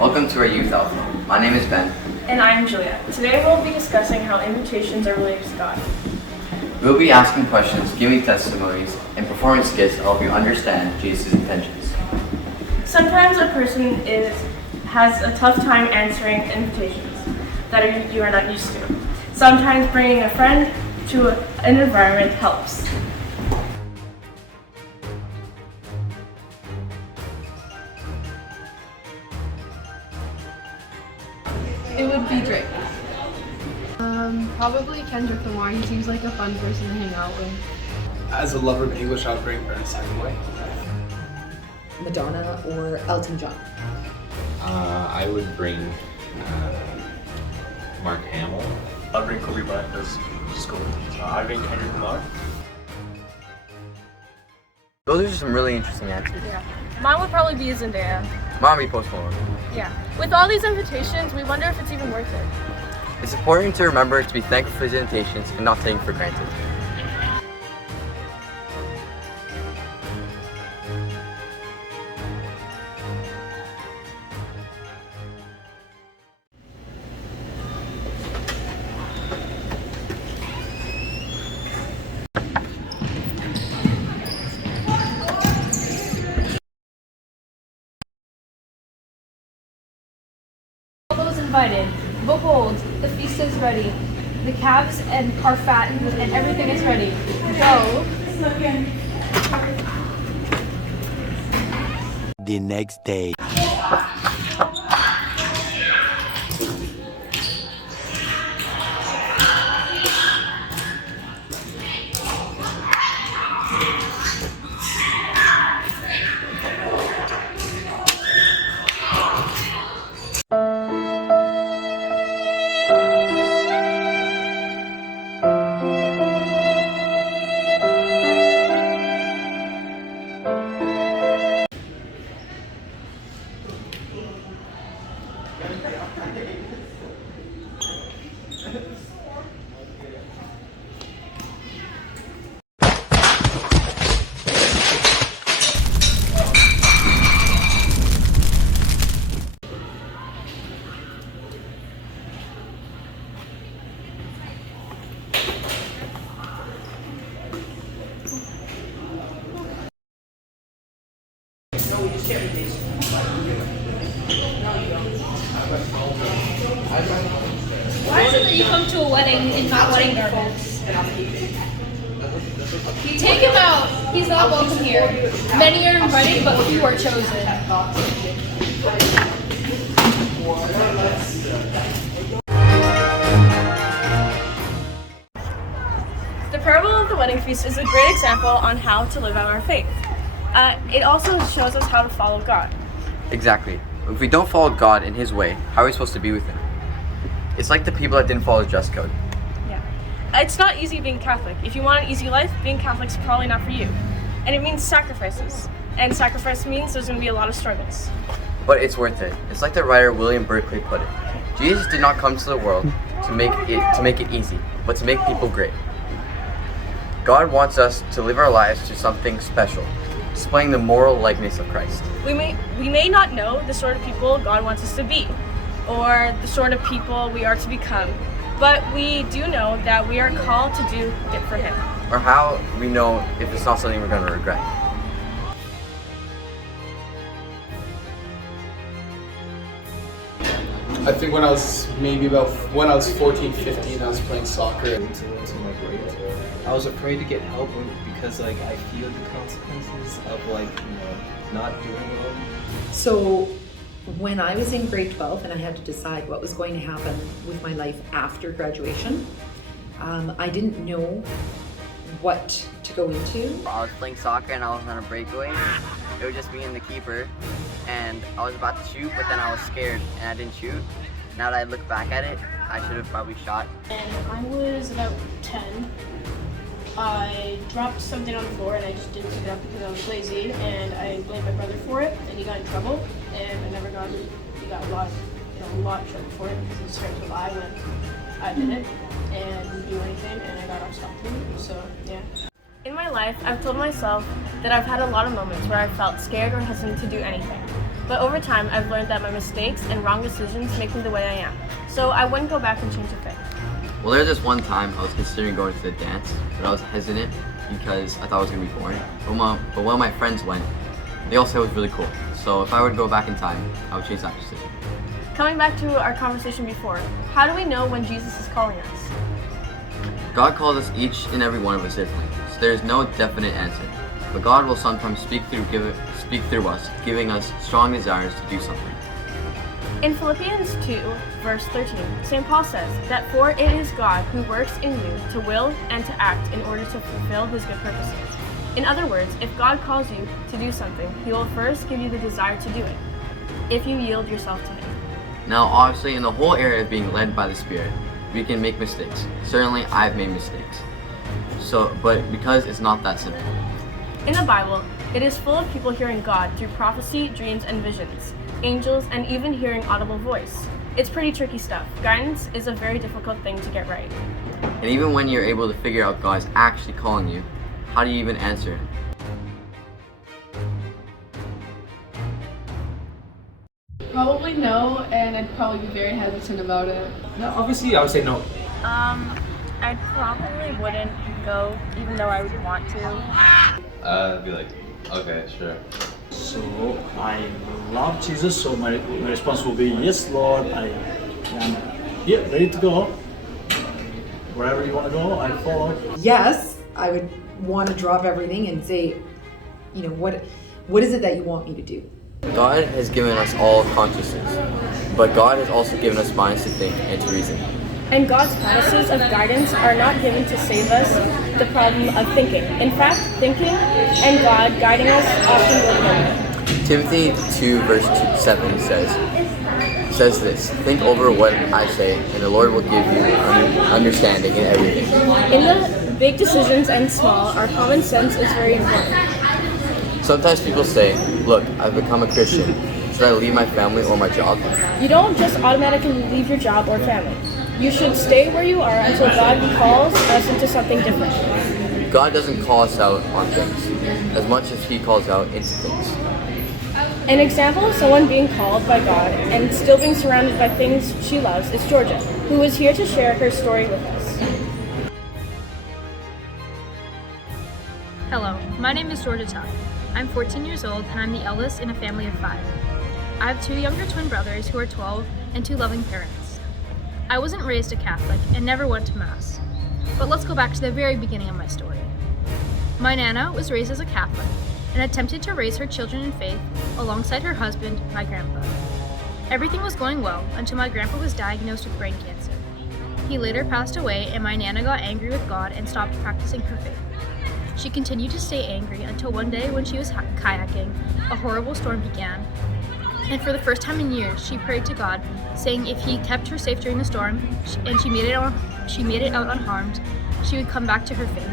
Welcome to our youth alpha. My name is Ben. And I'm Julia. Today we'll be discussing how invitations are related to God. We'll be asking questions, giving testimonies, and performing skits to help you understand Jesus' intentions. Sometimes a person has a tough time answering invitations that you are not used to. Sometimes bringing a friend to an environment helps. It would be Drake. Probably Kendrick Lamar. He seems like a fun person to hang out with. As a lover of English, I would bring Ernest Hemingway. Madonna or Elton John. I would bring Mark Hamill. I'd bring Kobe Bryant because just go with it. I'd bring Kendrick Lamar. Those are some really interesting answers. Yeah. Mine would probably be Zendaya. Mine would be Post Malone. Yeah. With all these invitations, we wonder if it's even worth it. It's important to remember to be thankful for these invitations and not take them for granted. All those invited, behold, the feast is ready. The calves are fattened and everything is ready. Go. The next day. Why is it that you come to a wedding in not wedding garments? Take him out. He's not welcome here. Many are invited, but few are chosen. The parable of the wedding feast is a great example on how to live out our faith. It also shows us how to follow God. Exactly. If we don't follow God in His way, how are we supposed to be with Him? It's like the people that didn't follow the dress code. Yeah. It's not easy being Catholic. If you want an easy life, being Catholic's probably not for you. And it means sacrifices. And sacrifice means there's going to be a lot of struggles. But it's worth it. It's like the writer William Berkeley put it. Jesus did not come to the world to make it easy, but to make people great. God wants us to live our lives to something special, displaying the moral likeness of Christ. We may not know the sort of people God wants us to be, or the sort of people we are to become, but we do know that we are called to do it for Him. Or how we know if it's not something we're going to regret. I think when I was 14, 15, I was playing soccer. I was afraid to get help because I feel the consequences of not doing well. So when I was in grade 12 and I had to decide what was going to happen with my life after graduation, I didn't know what to go into. I was playing soccer and I was on a breakaway. It was just me and the keeper, and I was about to shoot, but then I was scared and I didn't shoot. Now that I look back at it, I should have probably shot. And I was about 10. I dropped something on the floor and I just didn't pick it up because I was lazy, and I blamed my brother for it, and he got in trouble, and I never got it. He got a lot of trouble for it because he started to lie when I did it and didn't do anything, and I got off scot-free. So yeah. In my life, I've told myself that I've had a lot of moments where I felt scared or hesitant to do anything. But over time, I've learned that my mistakes and wrong decisions make me the way I am. So I wouldn't go back and change a thing. Well, there was this one time I was considering going to the dance, but I was hesitant because I thought it was going to be boring. But one of my friends went. They all said it was really cool. So if I would go back in time, I would change that decision. Coming back to our conversation before, how do we know when Jesus is calling us? God calls us each and every one of us differently, so there is no definite answer. But God will sometimes speak through us, giving us strong desires to do something. In Philippians 2, verse 13, St. Paul says that for it is God who works in you to will and to act in order to fulfill his good purposes. In other words, if God calls you to do something, he will first give you the desire to do it, if you yield yourself to him. Now, obviously, in the whole area of being led by the Spirit, we can make mistakes. Certainly, I've made mistakes. But because it's not that simple. In the Bible, it is full of people hearing God through prophecy, dreams, and visions, angels, and even hearing audible voice. It's pretty tricky stuff. Guidance is a very difficult thing to get right. And even when you're able to figure out God is actually calling you, how do you even answer him? Probably no, and I'd probably be very hesitant about it. No, obviously I would say no. I probably wouldn't go, even though I would want to. I'd be like, okay, sure. So I love Jesus, so my response will be, yes, Lord, I am here, ready to go. Wherever you want to go, I follow. Yes, I would want to drop everything and say, you know, what is it that you want me to do? God has given us all consciousness, but God has also given us minds to think and to reason. And God's promises of guidance are not given to save us the problem of thinking. In fact, thinking and God guiding us often go together. Timothy 2 verse 7 says this, think over what I say, and the Lord will give you understanding in everything. In the big decisions and small, our common sense is very important. Sometimes people say, look, I've become a Christian. Should I leave my family or my job? You don't just automatically leave your job or family. You should stay where you are until God calls us into something different. God doesn't call us out on things as much as he calls out into things. An example of someone being called by God and still being surrounded by things she loves is Georgia, who is here to share her story with us. Hello, my name is Georgia Tuck. I'm 14 years old and I'm the eldest in a family of 5. I have 2 younger twin brothers who are 12 and 2 loving parents. I wasn't raised a Catholic and never went to Mass. But let's go back to the very beginning of my story. My Nana was raised as a Catholic and attempted to raise her children in faith alongside her husband, my grandpa. Everything was going well until my grandpa was diagnosed with brain cancer. He later passed away and my Nana got angry with God and stopped practicing her faith. She continued to stay angry until one day when she was kayaking, a horrible storm began. And for the first time in years, she prayed to God, saying if he kept her safe during the storm and she made it out unharmed, she would come back to her faith.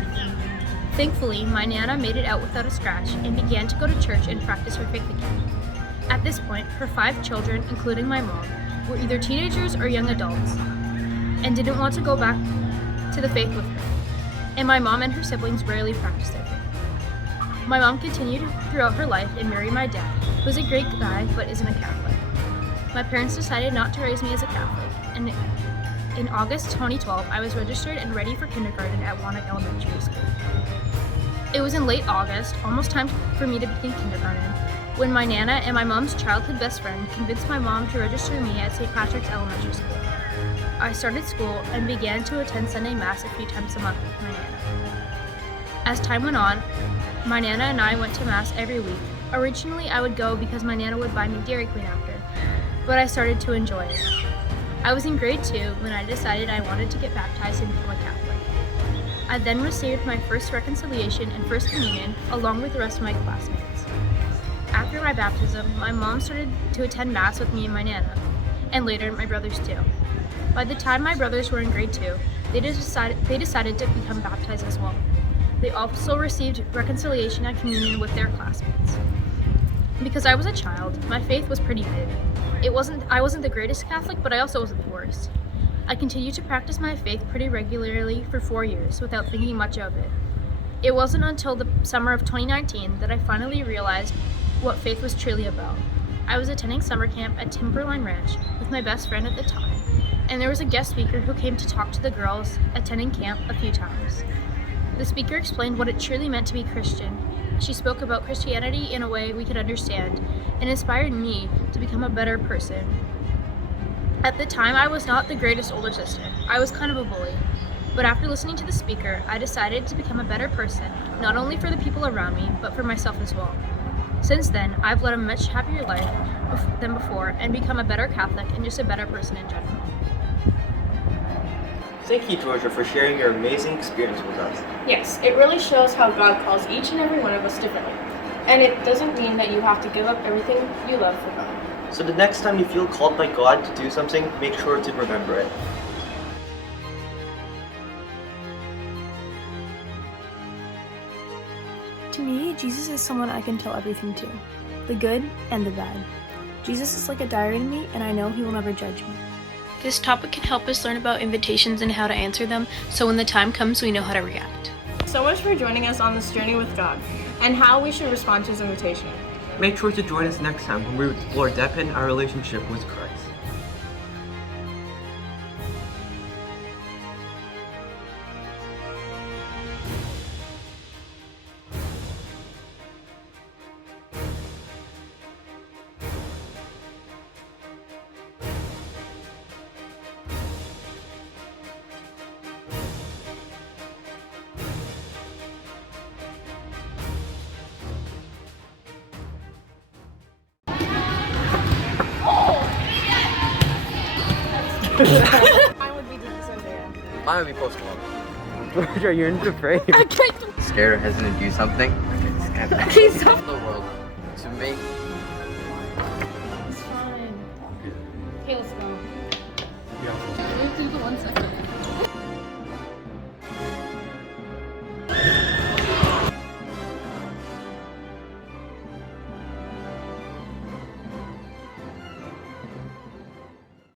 Thankfully, my Nana made it out without a scratch and began to go to church and practice her faith again. At this point, her 5 children, including my mom, were either teenagers or young adults and didn't want to go back to the faith with her. And my mom and her siblings rarely practiced their faith. My mom continued throughout her life and married my dad, who is a great guy but isn't a Catholic. My parents decided not to raise me as a Catholic, and in August 2012, I was registered and ready for kindergarten at Wondershare Elementary School. It was in late August, almost time for me to begin kindergarten, when my Nana and my mom's childhood best friend convinced my mom to register me at St. Patrick's Elementary School. I started school and began to attend Sunday Mass a few times a month with my Nana. As time went on, my Nana and I went to Mass every week. Originally, I would go because my Nana would buy me Dairy Queen after, but I started to enjoy it. I was in grade 2 when I decided I wanted to get baptized and become a Catholic. I then received my first reconciliation and first communion along with the rest of my classmates. After my baptism, my mom started to attend Mass with me and my Nana, and later my brothers too. By the time my brothers were in grade 2, they decided to become baptized as well. They also received reconciliation and communion with their classmates. Because I was a child, my faith was pretty mid. I wasn't the greatest Catholic, but I also wasn't the worst. I continued to practice my faith pretty regularly for 4 years without thinking much of it. It wasn't until the summer of 2019 that I finally realized what faith was truly about. I was attending summer camp at Timberline Ranch with my best friend at the time, and there was a guest speaker who came to talk to the girls attending camp a few times. The speaker explained what it truly meant to be Christian. She spoke about Christianity in a way we could understand and inspired me to become a better person. At the time, I was not the greatest older sister. I was kind of a bully. But after listening to the speaker, I decided to become a better person, not only for the people around me, but for myself as well. Since then, I've led a much happier life than before and become a better Catholic and just a better person in general. Thank you, Georgia, for sharing your amazing experience with us. Yes, it really shows how God calls each and every one of us differently. And it doesn't mean that you have to give up everything you love for God. So the next time you feel called by God to do something, make sure to remember it. To me, Jesus is someone I can tell everything to, the good and the bad. Jesus is like a diary to me, and I know he will never judge me. This topic can help us learn about invitations and how to answer them, so when the time comes, we know how to react. So much for joining us on this journey with God, and how we should respond to his invitation. Make sure to join us next time when we explore deepen our relationship with Christ. Mine would be Isaiah. Mine would be Post Malone. Georgia, you're afraid. Scared or hesitant to do something? Okay, Okay, stop. the world to make